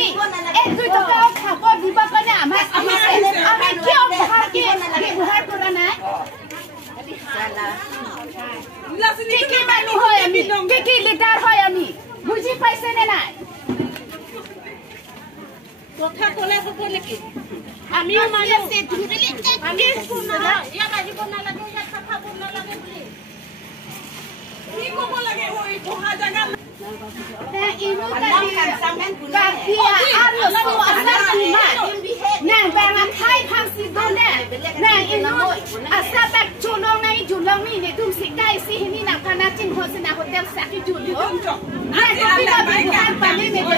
Ami, itu kau kau di bawah ni amat. Ami kau bukan bukan Quran eh? Kiki manu hoy Ami, kiki leader hoy Ami. Buji paisa ni na. Kota kola kau lagi. Ami mana sih? Ami puna, ya baju puna lagi, ya kata puna lagi beli. Ini kau lagi hoy, kau jangan. Nah ibu tadi dia harus asal iman. Nah barang kai pangsi dona. Nah ibu asal tak julong ni ni tum si kai si ini nak kana cing hosna hotel sakit julong. Nah tapi tak bukan pandai mede.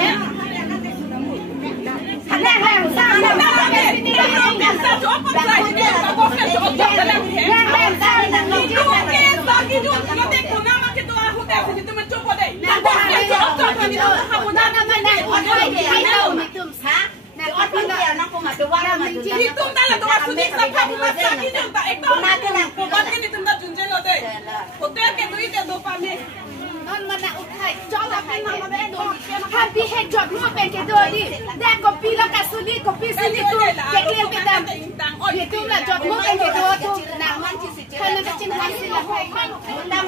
Nah Happy head job mo pen ke do di da kopi la kasuli kopi sini tu keklian ke dam itu la job mo pen ke do tu na man ci si kana ka cin han si la